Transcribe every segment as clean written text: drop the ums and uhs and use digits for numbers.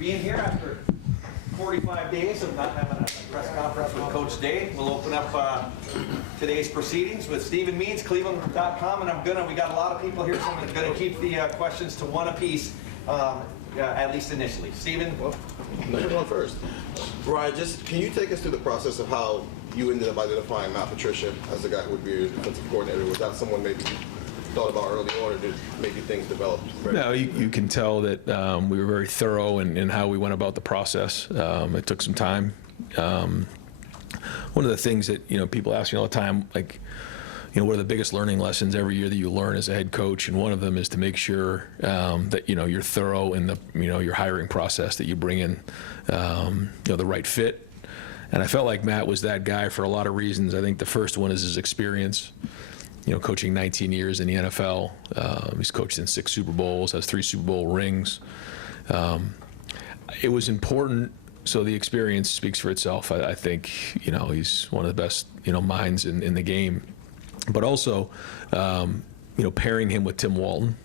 being here after 45 days of not having a press conference with Coach Day. We'll open up today's proceedings with Stephen Means, Cleveland.com, and we got a lot of people here, so I'm going to keep the questions to one apiece, at least initially. Stephen? Well, no, you're going first. Brian, can you take us through the process of how you ended up identifying Matt Patricia as the guy who would be your defensive coordinator? Was that someone maybe you thought about early on, or did maybe things develop? No, you can tell that we were very thorough in how we went about the process. It took some time. One of the things that people ask me all the time, like, what are the biggest learning lessons every year that you learn as a head coach? And one of them is to make sure that you're thorough in the your hiring process, that you bring in the right fit. And I felt like Matt was that guy for a lot of reasons. I think the first one is his experience. Coaching 19 years in the NFL. He's coached in 6 Super Bowls, has 3 Super Bowl rings. It was important, so the experience speaks for itself. I think, he's one of the best, minds in the game. But also, pairing him with Tim Walton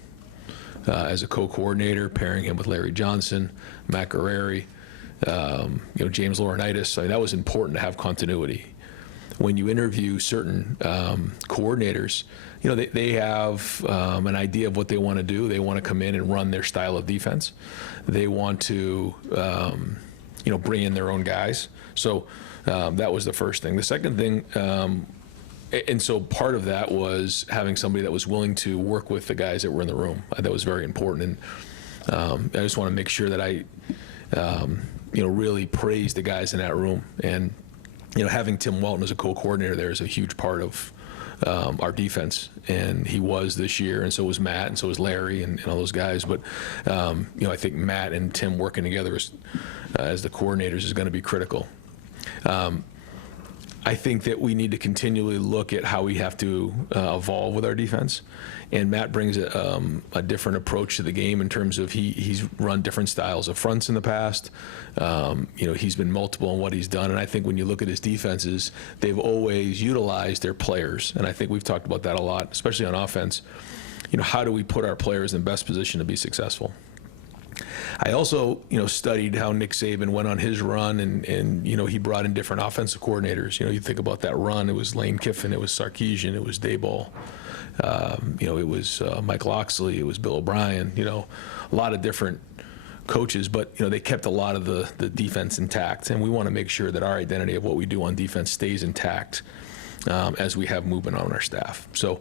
as a co-coordinator, pairing him with Larry Johnson, Matt Guerrieri, James Laurinaitis. That was important to have continuity. When you interview certain coordinators, they have an idea of what they want to do. They want to come in and run their style of defense. They want to, bring in their own guys. So that was the first thing. The second thing, and so part of that was having somebody that was willing to work with the guys that were in the room. That was very important. And I just want to make sure that I, really praise the guys in that room. And having Tim Walton as a co-coordinator there is a huge part of our defense, and he was this year, and so was Matt, and so was Larry, and all those guys. But I think Matt and Tim working together as the coordinators is going to be critical. I think that we need to continually look at how we have to evolve with our defense, and Matt brings a different approach to the game in terms of he's run different styles of fronts in the past. He's been multiple in what he's done, and I think when you look at his defenses, they've always utilized their players, and I think we've talked about that a lot, especially on offense. How do we put our players in best position to be successful? I also, studied how Nick Saban went on his run, and he brought in different offensive coordinators. You think about that run. It was Lane Kiffin, it was Sarkisian, it was Daboll, it was Mike Loxley, it was Bill O'Brien. A lot of different coaches, but they kept a lot of the defense intact, and we want to make sure that our identity of what we do on defense stays intact. As we have movement on our staff. So,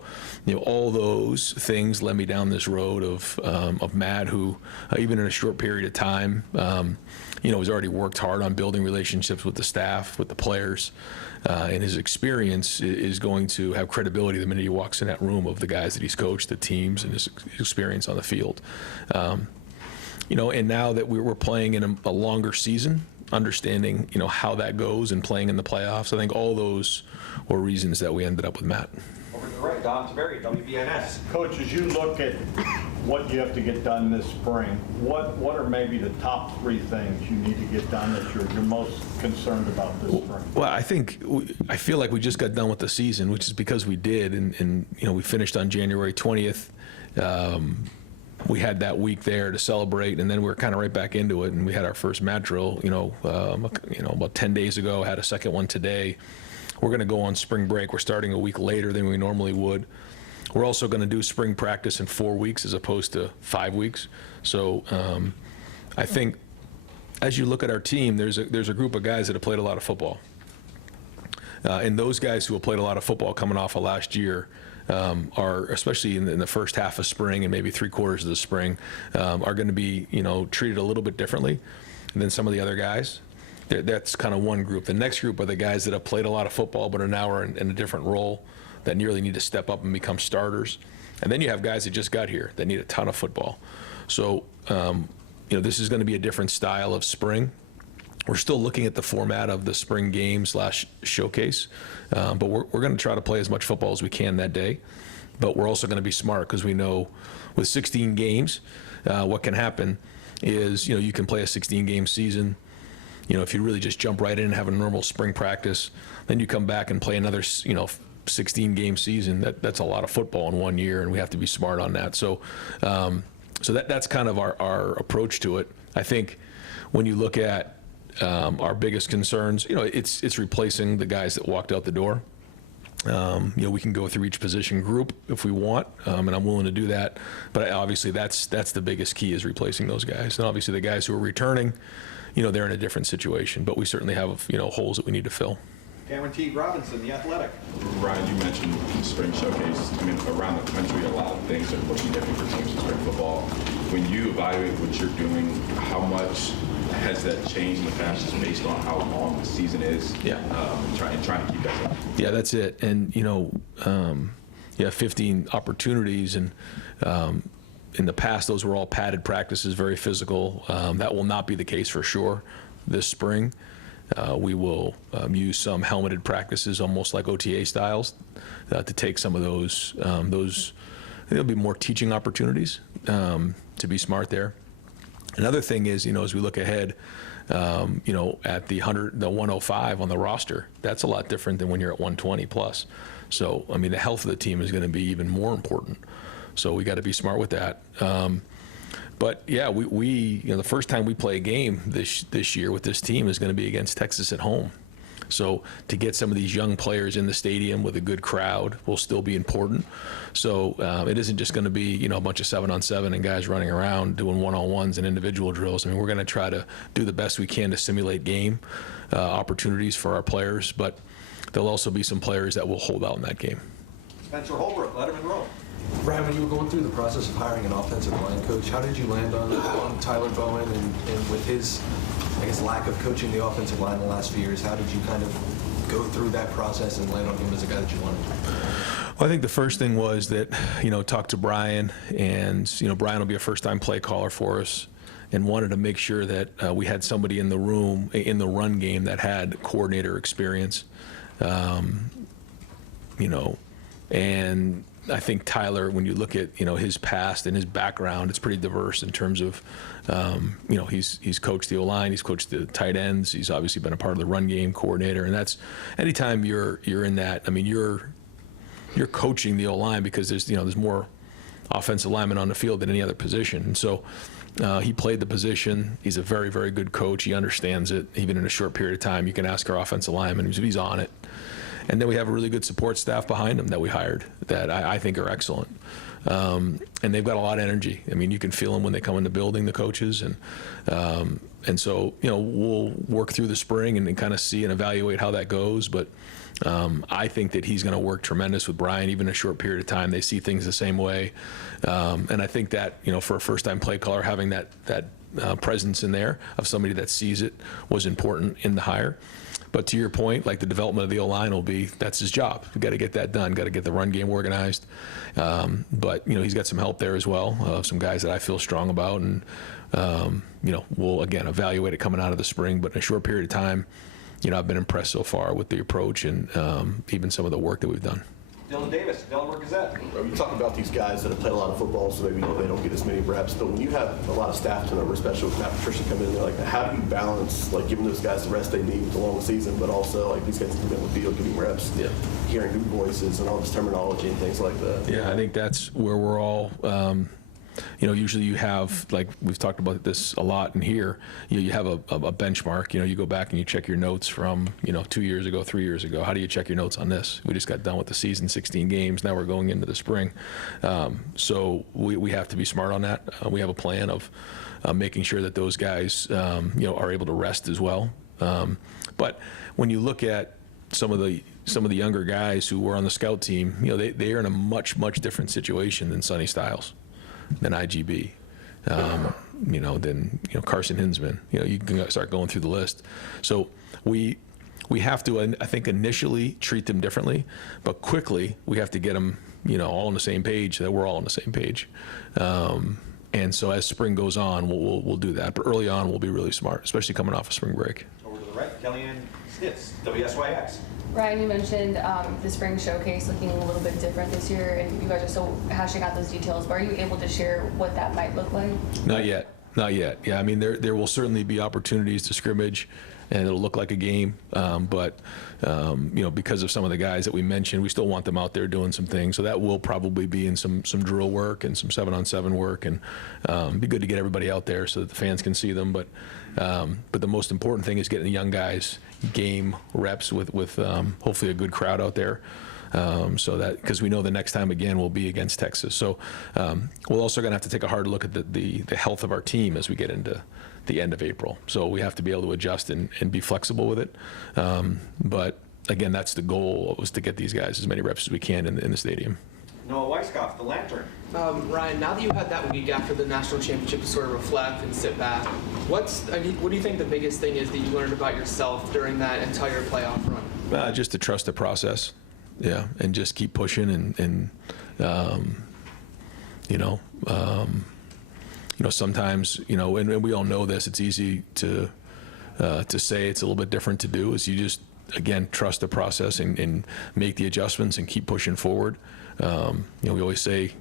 all those things led me down this road of Matt, who, even in a short period of time, has already worked hard on building relationships with the staff, with the players, and his experience is going to have credibility the minute he walks in that room of the guys that he's coached, the teams, and his experience on the field. And now that we're playing in a longer season, understanding, how that goes and playing in the playoffs, I think all those were reasons that we ended up with Matt. Over to the right, Don Taveri, WBNS. Coach, as you look at what you have to get done this spring, what are maybe the top 3 things you need to get done that you're most concerned about this spring? Well, I feel like we just got done with the season, which is because we did, and we finished on January 20th. We had that week there to celebrate, and then we were kind of right back into it, and we had our first mat drill, about 10 days ago, had a second one today. We're going to go on spring break. We're starting a week later than we normally would. We're also going to do spring practice in 4 weeks as opposed to 5 weeks. So I think as you look at our team, there's a group of guys that have played a lot of football. And those guys who have played a lot of football coming off of last year are, especially in the first half of spring and maybe 3/4 of the spring, are going to be, treated a little bit differently than some of the other guys. That's kind of one group. The next group are the guys that have played a lot of football but are now in a different role, that nearly need to step up and become starters. And then you have guys that just got here that need a ton of football. So, this is going to be a different style of spring. We're still looking at the format of the spring game / showcase, but we're going to try to play as much football as we can that day. But we're also going to be smart, because we know with 16 games, what can happen is, you can play a 16-game season. If you really just jump right in and have a normal spring practice, then you come back and play another, 16-game season. That's a lot of football in 1 year, and we have to be smart on that. So, that's kind of our approach to it. I think when you look at our biggest concerns, it's replacing the guys that walked out the door. We can go through each position group if we want, and I'm willing to do that. But obviously, that's the biggest key, is replacing those guys. And obviously, the guys who are returning, they're in a different situation. But we certainly have holes that we need to fill. Cameron T. Robinson, The Athletic. Ryan, you mentioned spring showcase. I mean, around the country, a lot of things are looking different for teams in spring football. When you evaluate what you're doing, how much has that changed in the past, just based on how long the season is? Yeah. Trying to keep that up. Yeah, that's it. And 15 opportunities, and in the past, those were all padded practices, very physical. That will not be the case for sure this spring. We will use some helmeted practices, almost like OTA styles, to take some of those. There'll be more teaching opportunities to be smart there. Another thing is, as we look ahead, at the 105 on the roster, that's a lot different than when you're at 120 plus. So, I mean, the health of the team is going to be even more important. So we got to be smart with that. But yeah, we the first time we play a game this year with this team is going to be against Texas at home. So to get some of these young players in the stadium with a good crowd will still be important. So it isn't just going to be a bunch of 7-on-7 and guys running around doing one-on-ones and individual drills. I mean, we're going to try to do the best we can to simulate game opportunities for our players, but there'll also be some players that will hold out in that game. Spencer Holbrook, Letterman Row. Ryan, when you were going through the process of hiring an offensive line coach, how did you land on Tyler Bowen, and with his, I guess, lack of coaching the offensive line in the last few years, how did you kind of go through that process and land on him as a guy that you wanted? Well, I think the first thing was that, talk to Brian, and, Brian will be a first-time play caller for us, and wanted to make sure that we had somebody in the room, in the run game, that had coordinator experience, and I think Tyler, when you look at his past and his background, it's pretty diverse in terms of he's coached the O-line, he's coached the tight ends, he's obviously been a part of the run game coordinator, and that's anytime you're in that. I mean, you're coaching the O-line because there's more offensive linemen on the field than any other position, and so he played the position. He's a very, very good coach. He understands it. Even in a short period of time, you can ask our offensive lineman; he's on it. And then we have a really good support staff behind them that we hired that I think are excellent. And they've got a lot of energy. I mean, you can feel them when they come in the building, the coaches. And so, we'll work through the spring and kind of see and evaluate how that goes. But I think that he's going to work tremendous with Brian, even in a short period of time. They see things the same way. And I think that, for a first-time play caller, having that presence in there of somebody that sees it was important in the hire. But to your point, like the development of the O-line that's his job. We've got to get that done, got to get the run game organized. But, he's got some help there as well, some guys that I feel strong about. And, we'll, again, evaluate it coming out of the spring. But in a short period of time, I've been impressed so far with the approach and even some of the work that we've done. Dylan Davis, Delaware Gazette. You talk about these guys that have played a lot of football, so maybe they don't get as many reps. But when you have a lot of staff turnover, especially with Patricia coming in there, like how do you balance giving those guys the rest they need with the long season, but also these guys can be on the field, getting reps, hearing new voices and all this terminology and things like that? Yeah, I think that's where we're all. Usually you have, like we've talked about this a lot in here, you have a benchmark. You go back and you check your notes from 2 years ago, 3 years ago. How do you check your notes on this? We just got done with the season, 16 games. Now we're going into the spring, so we have to be smart on that. We have a plan of making sure that those guys are able to rest as well. But when you look at some of the younger guys who were on the scout team, they are in a much different situation than Sonny Styles, than IGB, than Carson Hinsman. You can start going through the list. So we have to, I think, initially treat them differently, but quickly we have to get them, all on the same page. That we're all on the same page. And so as spring goes on, we'll do that. But early on, we'll be really smart, especially coming off of spring break. Over to the right, Kellyanne Stitz, WSYX. Ryan, you mentioned the spring showcase looking a little bit different this year, and you guys are still hashing out those details, but are you able to share what that might look like? Not yet. Not yet. Yeah, I mean, there will certainly be opportunities to scrimmage, and it'll look like a game. But because of some of the guys that we mentioned, we still want them out there doing some things. So that will probably be in some drill work and some 7-on-7 work, and be good to get everybody out there so that the fans can see them. But the most important thing is getting the young guys game reps with hopefully a good crowd out there. So that, because we know the next time again will be against Texas. So we're also going to have to take a hard look at the health of our team as we get into the end of April. So we have to be able to adjust and be flexible with it. But again, that's the goal, was to get these guys as many reps as we can in the stadium. Noah Weisskopf, the Lantern. Ryan, now that you had that week after the national championship to sort of reflect and sit back, what do you think the biggest thing is that you learned about yourself during that entire playoff run? Just to trust the process, yeah, and just keep pushing and sometimes, and we all know this, it's easy to say, it's a little bit different to do, is you just, again, trust the process and make the adjustments and keep pushing forward. We always say,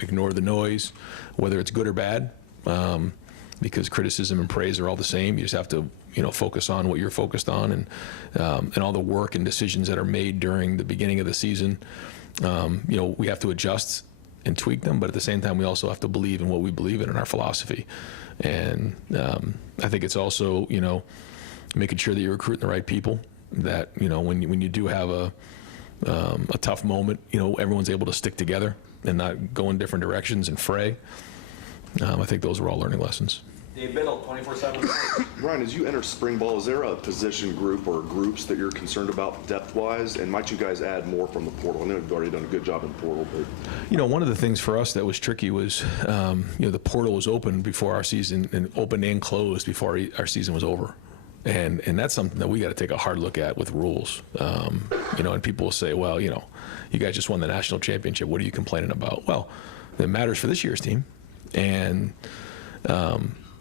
ignore the noise, whether it's good or bad, because criticism and praise are all the same. You just have to, focus on what you're focused on, and all the work and decisions that are made during the beginning of the season. We have to adjust and tweak them, but at the same time, we also have to believe in what we believe in our philosophy. And I think it's also, making sure that you're recruiting the right people, that, when you do have a tough moment, everyone's able to stick together and not go in different directions and fray. I think those are all learning lessons. Dave Biddle, 24/7. Ryan, as you enter spring ball, is there a position group or groups that you're concerned about depth-wise? And might you guys add more from the portal? I know you've already done a good job in the portal, but... One of the things for us that was tricky was, the portal was open before our season, and open and closed before our season was over. And that's something that we got to take a hard look at with rules. And people will say, well, you guys just won the national championship. What are you complaining about? Well, it matters for this year's team. And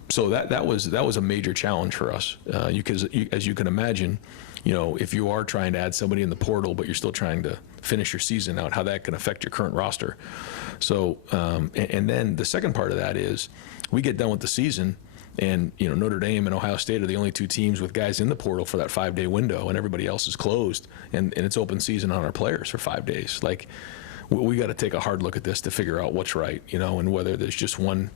so that was a major challenge for us. As you can imagine, if you are trying to add somebody in the portal, but you're still trying to finish your season out, how that can affect your current roster. So, and then the second part of that is, we get done with the season, and Notre Dame and Ohio State are the only two teams with guys in the portal for that 5-day window, and everybody else is closed, and it's open season on our players for 5 days. Like, we got to take a hard look at this to figure out what's right, and whether there's just one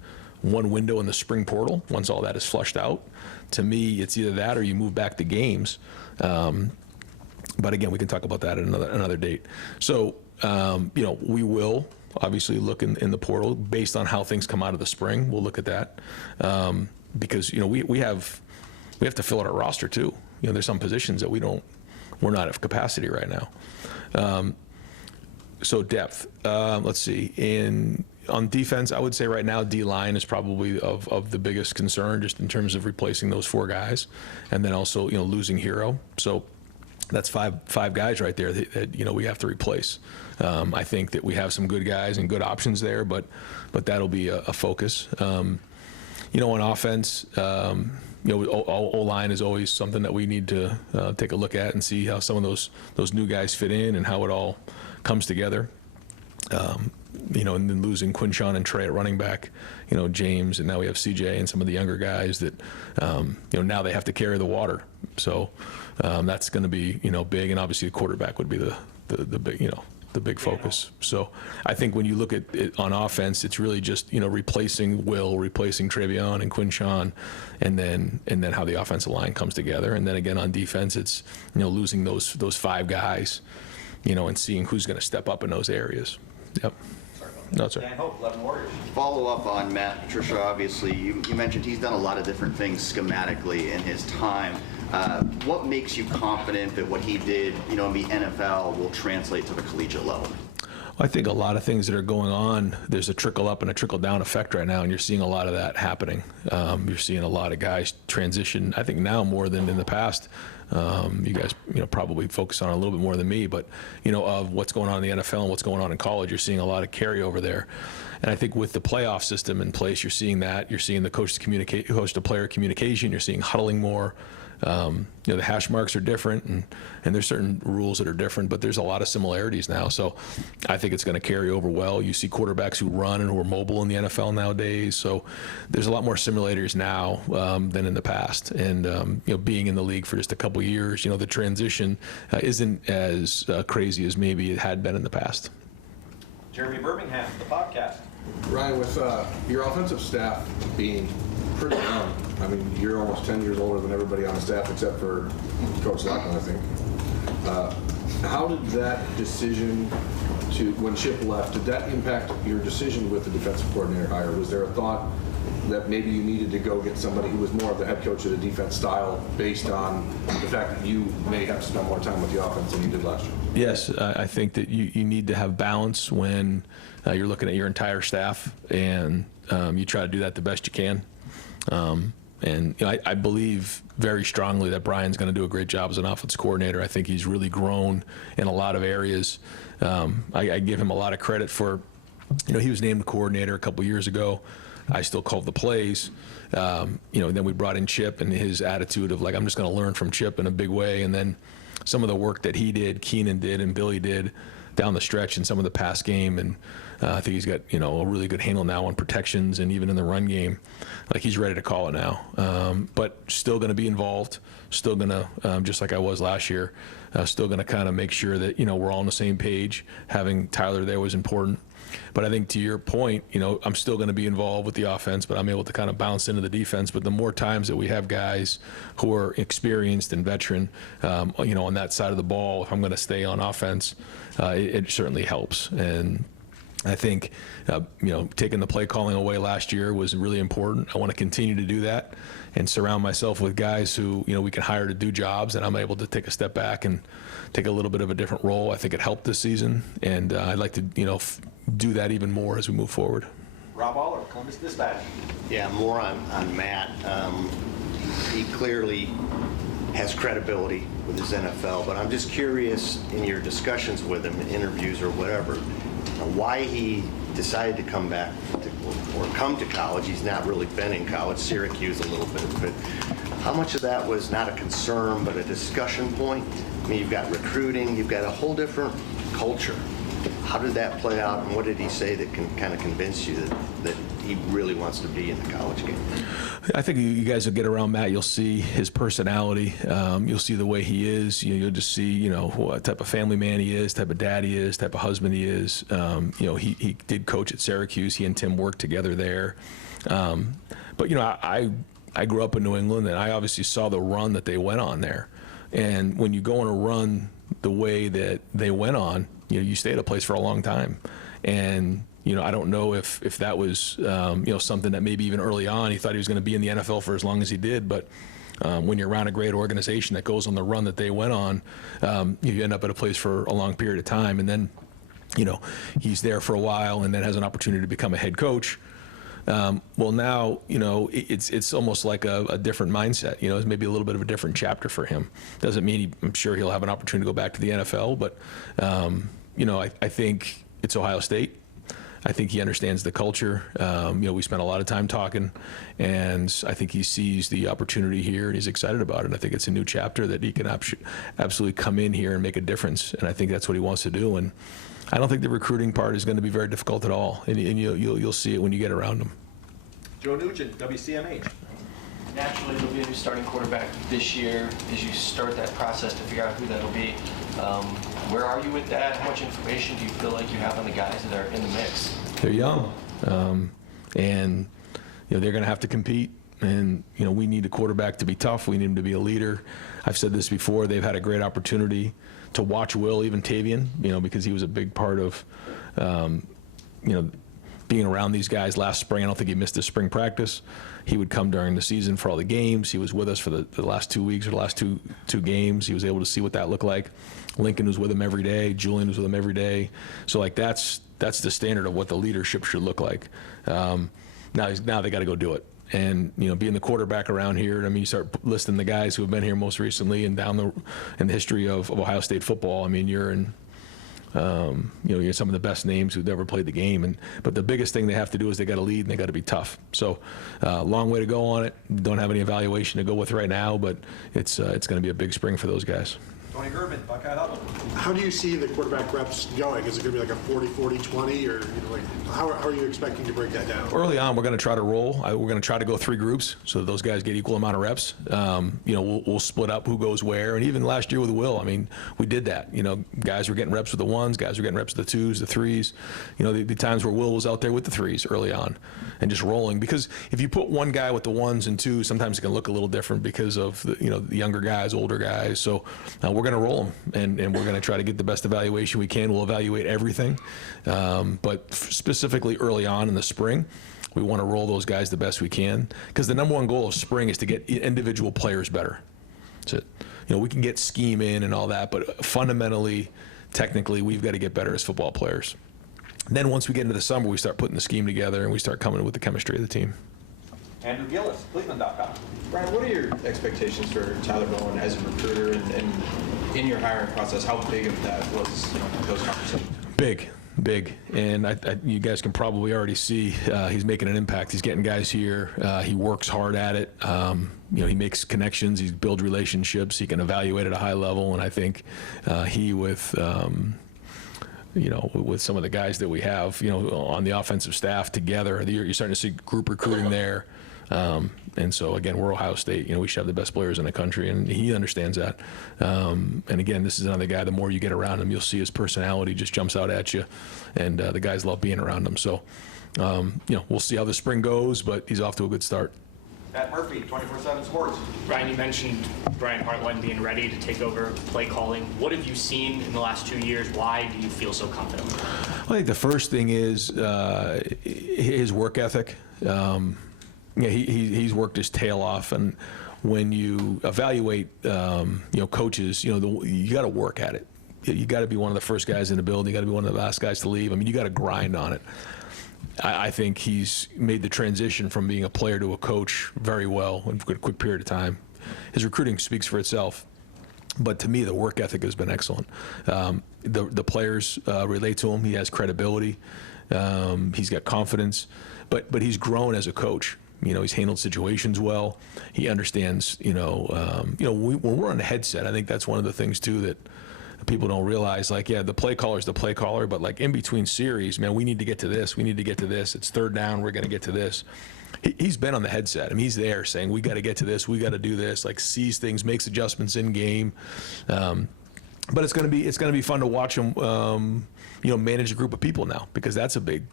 window in the spring portal once all that is flushed out. To me, it's either that or you move back the games. But again, we can talk about that at another date. So, we will obviously look in the portal based on how things come out of the spring. We'll look at that. Because we have to fill out our roster too. There's some positions that we're not at capacity right now. So depth. Let's see. On defense, I would say right now D-line is probably of the biggest concern, just in terms of replacing those 4 guys, and then also losing Hero. So that's five guys right there that we have to replace. I think that we have some good guys and good options there, but that'll be a focus. On offense, O-line is always something that we need to take a look at and see how some of those new guys fit in and how it all comes together. And then losing Quinshawn and Trey at running back, James, and now we have CJ and some of the younger guys that, now they have to carry the water. So that's going to be, big, and obviously the quarterback would be the big, the big focus. So I think when you look at it on offense, it's really just, replacing Will, replacing Travion and Quinshawn, and then how the offensive line comes together. And then again on defense, it's, losing those 5 guys, and seeing who's going to step up in those areas. Yep. No, sir. Dan Hope, 11 Warriors. Follow up on Matt Patricia, obviously, you mentioned he's done a lot of different things schematically in his time. What makes you confident that what he did, in the NFL will translate to the collegiate level? I think a lot of things that are going on, there's a trickle up and a trickle down effect right now, and you're seeing a lot of that happening. You're seeing a lot of guys transition, I think now more than in the past. You guys, probably focus on it a little bit more than me, but, of what's going on in the NFL and what's going on in college, you're seeing a lot of carryover there. And I think with the playoff system in place, you're seeing that. You're seeing the coach-to-player communication. You're seeing huddling more. the hash marks are different, and there's certain rules that are different, but there's a lot of similarities now. So I think it's going to carry over well. You see quarterbacks who run and who are mobile in the NFL nowadays. So there's a lot more simulators now than in the past. And being in the league for just a couple years, the transition isn't as crazy as maybe it had been in the past. Jeremy Birmingham, the podcast. Ryan, with your offensive staff being pretty young, I mean, you're almost 10 years older than everybody on the staff except for Coach Lockman, I think. How did that decision when Chip left, did that impact your decision with the defensive coordinator hire? Was there a thought that maybe you needed to go get somebody who was more of the head coach of the defense style based on the fact that you may have to spend more time with the offense than you did last year? Yes, I think that you need to have balance when you're looking at your entire staff, and you try to do that the best you can. And I believe very strongly that Brian's going to do a great job as an offensive coordinator. I think he's really grown in a lot of areas. I give him a lot of credit for, he was named coordinator a couple years ago. I still called the plays. Then we brought in Chip and his attitude of like, I'm just going to learn from Chip in a big way. And then some of the work that he did, Keenan did, and Billy did down the stretch in some of the pass game. And I think he's got, a really good handle now on protections and even in the run game. Like, he's ready to call it now. But still going to be involved, still going to, just like I was last year, still going to kind of make sure that, we're all on the same page. Having Tyler there was important. But I think to your point, I'm still going to be involved with the offense, but I'm able to kind of bounce into the defense. But the more times that we have guys who are experienced and veteran, on that side of the ball, if I'm going to stay on offense, it certainly helps. And I think, taking the play calling away last year was really important. I want to continue to do that and surround myself with guys who, we can hire to do jobs, and I'm able to take a step back and take a little bit of a different role. I think it helped this season, and I'd like to, do that even more as we move forward. Rob Aller, Columbus Dispatch. Yeah, more on Matt. He clearly has credibility with his NFL, but I'm just curious in your discussions with him, interviews or whatever, why he decided to come back or come to college. He's not really been in college, Syracuse a little bit, but how much of that was not a concern but a discussion point? I mean, you've got recruiting, you've got a whole different culture. How did that play out, and what did he say that can kind of convince you that he really wants to be in the college game? I think you guys will get around Matt. You'll see his personality. You'll see the way he is. You'll just see, what type of family man he is, type of dad he is, type of husband he is. He did coach at Syracuse. He and Tim worked together there. But I grew up in New England, and I obviously saw the run that they went on there. And when you go on a run the way that they went on, you stay at a place for a long time. And, I don't know if that was, something that maybe even early on he thought he was going to be in the NFL for as long as he did. But when you're around a great organization that goes on the run that they went on, you end up at a place for a long period of time. And then, he's there for a while and then has an opportunity to become a head coach. Well, now, it's almost like a different mindset. It's maybe a little bit of a different chapter for him. Doesn't mean I'm sure he'll have an opportunity to go back to the NFL, but, I think it's Ohio State. I think he understands the culture. We spent a lot of time talking, and I think he sees the opportunity here, and he's excited about it. I think it's a new chapter that he can absolutely come in here and make a difference, and I think that's what he wants to do. And I don't think the recruiting part is going to be very difficult at all, and you'll see it when you get around him. Joe Nugent, WCMH. Naturally, there'll be a new starting quarterback this year as you start that process to figure out who that'll be. Where are you with that? How much information do you feel like you have on the guys that are in the mix? They're young, and they're going to have to compete. And we need a quarterback to be tough. We need him to be a leader. I've said this before. They've had a great opportunity to watch Will, even Tavian, because he was a big part of, being around these guys last spring. I don't think he missed a spring practice. He would come during the season for all the games. He was with us for the last 2 weeks or the last two games. He was able to see what that looked like. Lincoln was with him every day. Julian was with him every day. So that's the standard of what the leadership should look like. Now they got to go do it. And being the quarterback around here, you start listing the guys who have been here most recently and in the history of Ohio State football. You're in You're some of the best names who've ever played the game. But the biggest thing they have to do is they got to lead and they got to be tough. So long way to go on it. Don't have any evaluation to go with right now, but it's going to be a big spring for those guys. Tony German, Buckeye Huddle. How do you see the quarterback reps going? Is it going to be like a 40-40-20, or how are you expecting to break that down? Early on, we're going to try to roll. We're going to try to go 3 groups so that those guys get equal amount of reps. We'll split up who goes where. And even last year with Will, I mean, we did that. Guys were getting reps with the 1s, guys were getting reps with the 2s, the 3s. The times where Will was out there with the 3s early on and just rolling. Because if you put one guy with the 1s and 2s, sometimes it can look a little different because of the younger guys, older guys. So we're going to roll them, and we're going to try to get the best evaluation we can. We'll evaluate everything, but specifically early on in the spring, we want to roll those guys the best we can, because the number one goal of spring is to get individual players better. That's it. We can get scheme in and all that, but fundamentally, technically, we've got to get better as football players. Then once we get into the summer, we start putting the scheme together and we start coming with the chemistry of the team. Andrew Gillis, Cleveland.com. Brian, what are your expectations for Tyler Bowen as a recruiter, and in your hiring process, how big of that was those conversations? Big, and you guys can probably already see he's making an impact. He's getting guys here. He works hard at it. He makes connections. He builds relationships. He can evaluate at a high level, and I think he with some of the guys that we have, on the offensive staff together, you're starting to see group recruiting there. And so, again, we're Ohio State. We should have the best players in the country, and he understands that. And, again, this is another guy, the more you get around him, you'll see his personality just jumps out at you, and the guys love being around him. So, we'll see how the spring goes, but he's off to a good start. Pat Murphy, 24/7 Sports. Brian, you mentioned Brian Hartline being ready to take over play calling. What have you seen in the last 2 years? Why do you feel so confident? I think the first thing is his work ethic. He's worked his tail off, and when you evaluate, coaches, you got to work at it. You got to be one of the first guys in the building. You got to be one of the last guys to leave. I mean, you got to grind on it. I think he's made the transition from being a player to a coach very well in a quick period of time. His recruiting speaks for itself, but to me, the work ethic has been excellent. The players relate to him. He has credibility. He's got confidence, but he's grown as a coach. He's handled situations well. He understands, when we're on the headset, I think that's one of the things, too, that people don't realize. The play caller's the play caller, but, in between series, man, we need to get to this. We need to get to this. It's third down. We're going to get to this. He's been on the headset. I mean, he's there saying, we got to get to this. We got to do this, sees things, makes adjustments in game. But it's going to be fun to watch him, manage a group of people now, because that's a big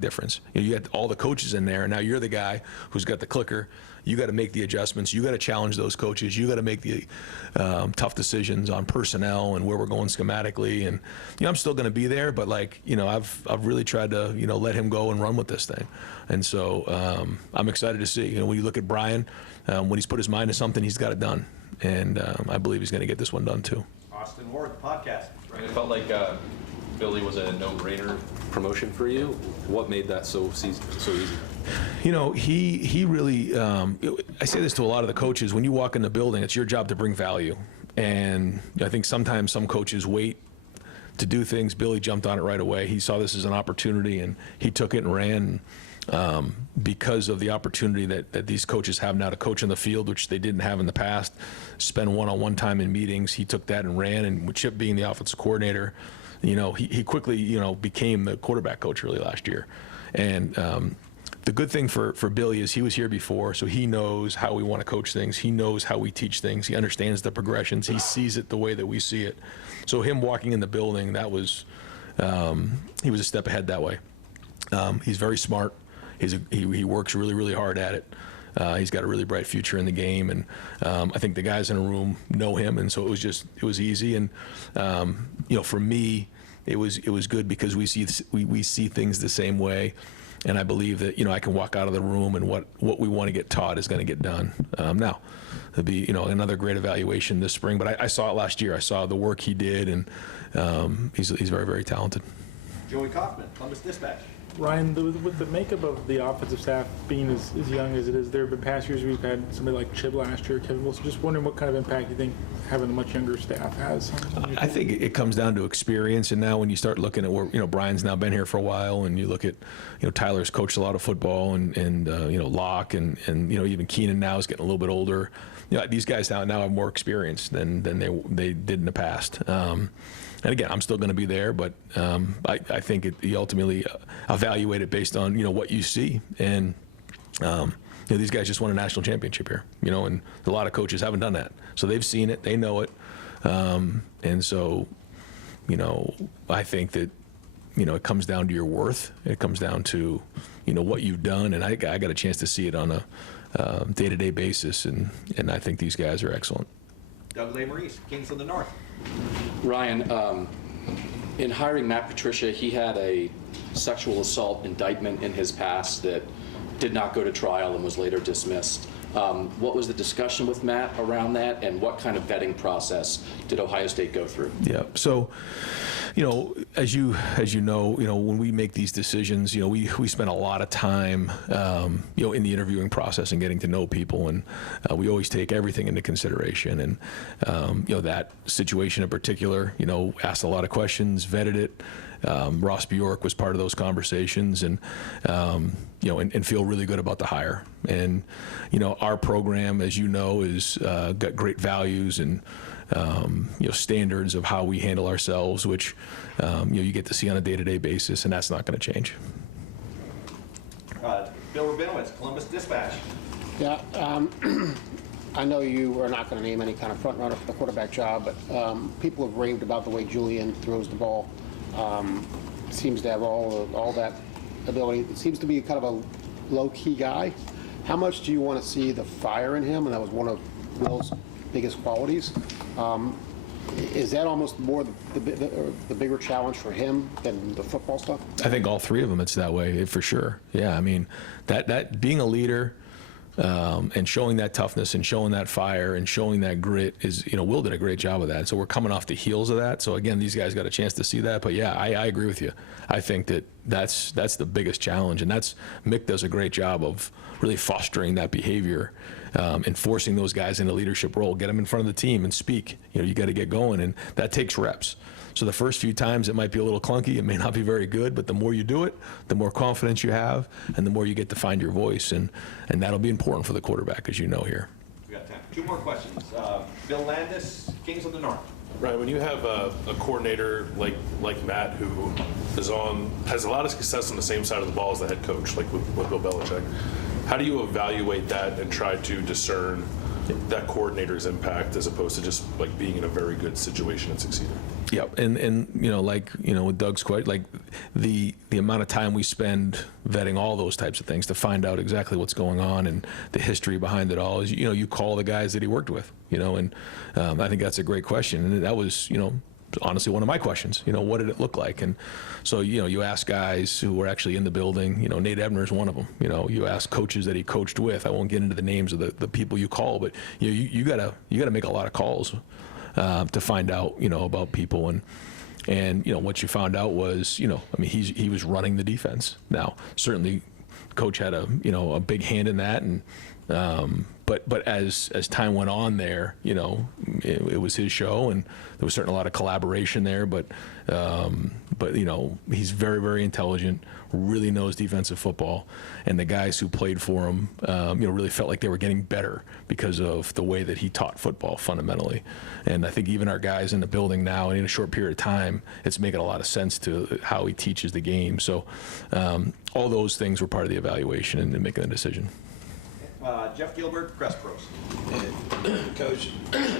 difference. You got all the coaches in there, and now you're the guy who's got the clicker. You got to make the adjustments. You got to challenge those coaches. You got to make the tough decisions on personnel and where we're going schematically. And I'm still going to be there, but I've really tried to let him go and run with this thing. And so I'm excited to see. When you look at Brian, when he's put his mind to something, he's got it done. And I believe he's going to get this one done too. Austin Ward, the podcast. Right, it felt like Billy was a no-brainer promotion for you. What made that so easy? He really. I say this to a lot of the coaches: when you walk in the building, it's your job to bring value. And I think sometimes some coaches wait to do things. Billy jumped on it right away. He saw this as an opportunity, and he took it and ran. Because of the opportunity that these coaches have now to coach in the field, which they didn't have in the past, spend one-on-one time in meetings, he took that and ran. And with Chip being the offensive coordinator, he quickly, became the quarterback coach really last year. And the good thing for Billy is he was here before, so he knows how we want to coach things. He knows how we teach things. He understands the progressions. He sees it the way that we see it. So him walking in the building, that was he was a step ahead that way. He's very smart. He works really, really hard at it. He's got a really bright future in the game, and I think the guys in the room know him, and so it was easy. And for me, it was good because we see things the same way, and I believe that I can walk out of the room and what we want to get taught is going to get done. Now, there'll be another great evaluation this spring, but I saw it last year. I saw the work he did, and he's very, very talented. Joey Kaufman, Columbus Dispatch. Ryan, with the makeup of the offensive staff being as young as it is, there have been past years we've had somebody like Chib last year, Kevin Wilson. Just wondering what kind of impact you think having a much younger staff has. I think it comes down to experience, and now when you start looking at where Brian's now been here for a while, and you look at Tyler's coached a lot of football, and Locke, and even Keenan now is getting a little bit older. These guys now have more experience than they did in the past. And again, I'm still going to be there, but I think you ultimately evaluate it based on what you see. And these guys just won a national championship here, and a lot of coaches haven't done that, so they've seen it, they know it, and so I think that it comes down to your worth. It comes down to what you've done, and I got a chance to see it on a day-to-day basis, and I think these guys are excellent. Doug Maurice, Kings of the North. Ryan, in hiring Matt Patricia, he had a sexual assault indictment in his past that did not go to trial and was later dismissed. What was the discussion with Matt around that, and what kind of vetting process did Ohio State go through? Yeah, so as you know, when we make these decisions, we spend a lot of time in the interviewing process and getting to know people, and we always take everything into consideration. And that situation in particular, asked a lot of questions, vetted it. Ross Bjork was part of those conversations, and and feel really good about the hire. And our program, as is got great values and standards of how we handle ourselves, which you get to see on a day-to-day basis, and that's not going to change. Bill Rabinowitz, Columbus Dispatch. Yeah, I know you are not going to name any kind of front runner for the quarterback job, but people have raved about the way Julian throws the ball. Seems to have all that ability. It seems to be kind of a low-key guy. How much do you want to see the fire in him? And that was one of Will's biggest qualities. Is that almost more the bigger challenge for him than the football stuff? I think all three of them, it's that way, for sure. Yeah, I mean, that being a leader and showing that toughness and showing that fire and showing that grit is, Will did a great job of that. So we're coming off the heels of that. So again, these guys got a chance to see that. But yeah, I agree with you. I think that's the biggest challenge, and Mick does a great job of really fostering that behavior and forcing those guys in a leadership role, get them in front of the team and speak. You got to get going, and that takes reps. So the first few times it might be a little clunky, it may not be very good, but the more you do it, the more confidence you have, and the more you get to find your voice, and that'll be important for the quarterback, as here. We got time. Two more questions. Bill Landis, Kings of the North. Right, when you have a coordinator like Matt, who has a lot of success on the same side of the ball as the head coach, like with Bill Belichick, how do you evaluate that and try to discern that coordinator's impact as opposed to just being in a very good situation and succeeding? Yeah, and with Doug's question, the amount of time we spend vetting all those types of things to find out exactly what's going on and the history behind it all is, you call the guys that he worked with, and I think that's a great question, and that was, honestly one of my questions. What did it look like? And so you ask guys who were actually in the building. Nate Ebner is one of them. You ask coaches that he coached with. I won't get into the names of the people you call, but you gotta make a lot of calls to find out about people, and what you found out was he was running the defense. Now certainly coach had a big hand in that, and but as time went on there, it was his show, and there was certainly a lot of collaboration there, but he's very, very intelligent, really knows defensive football, and the guys who played for him really felt like they were getting better because of the way that he taught football fundamentally. And I think even our guys in the building now, and in a short period of time, it's making a lot of sense to how he teaches the game. So all those things were part of the evaluation and making the decision. Jeff Gilbert, Press Pros. Coach,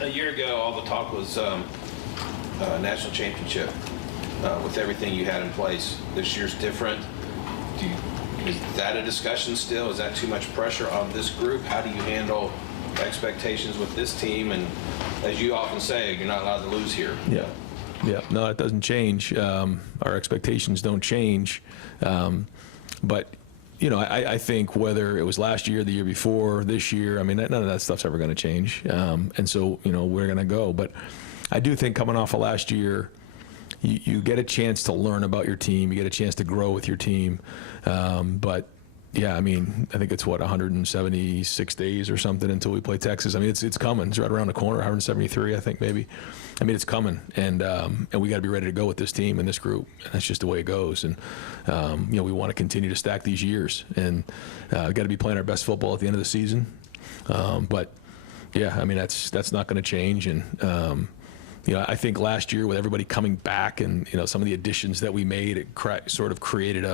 a year ago, all the talk was national championship with everything you had in place. This year's different. Is that a discussion still? Is that too much pressure on this group? How do you handle expectations with this team? And as you often say, you're not allowed to lose here. Yeah. No, it doesn't change. Our expectations don't change. But I think whether it was last year, the year before, this year, none of that stuff's ever going to change. And so, we're going to go. But I do think coming off of last year, you get a chance to learn about your team, you get a chance to grow with your team, but yeah, I mean, I think it's 176 days or something until we play Texas. I mean, it's coming. It's right around the corner. 173, I think maybe. I mean, it's coming, and we got to be ready to go with this team and this group. That's just the way it goes. And we want to continue to stack these years, and got to be playing our best football at the end of the season. But yeah, I mean, that's not going to change. And I think last year with everybody coming back and some of the additions that we made, it sort of created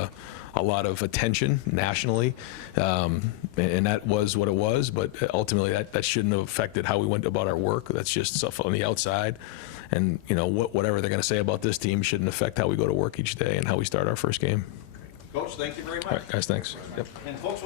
a lot of attention nationally, and that was what it was. But ultimately, that shouldn't have affected how we went about our work. That's just stuff on the outside, and whatever they're going to say about this team shouldn't affect how we go to work each day and how we start our first game. Coach, thank you very much. All right, guys, thanks. Yep. And folks.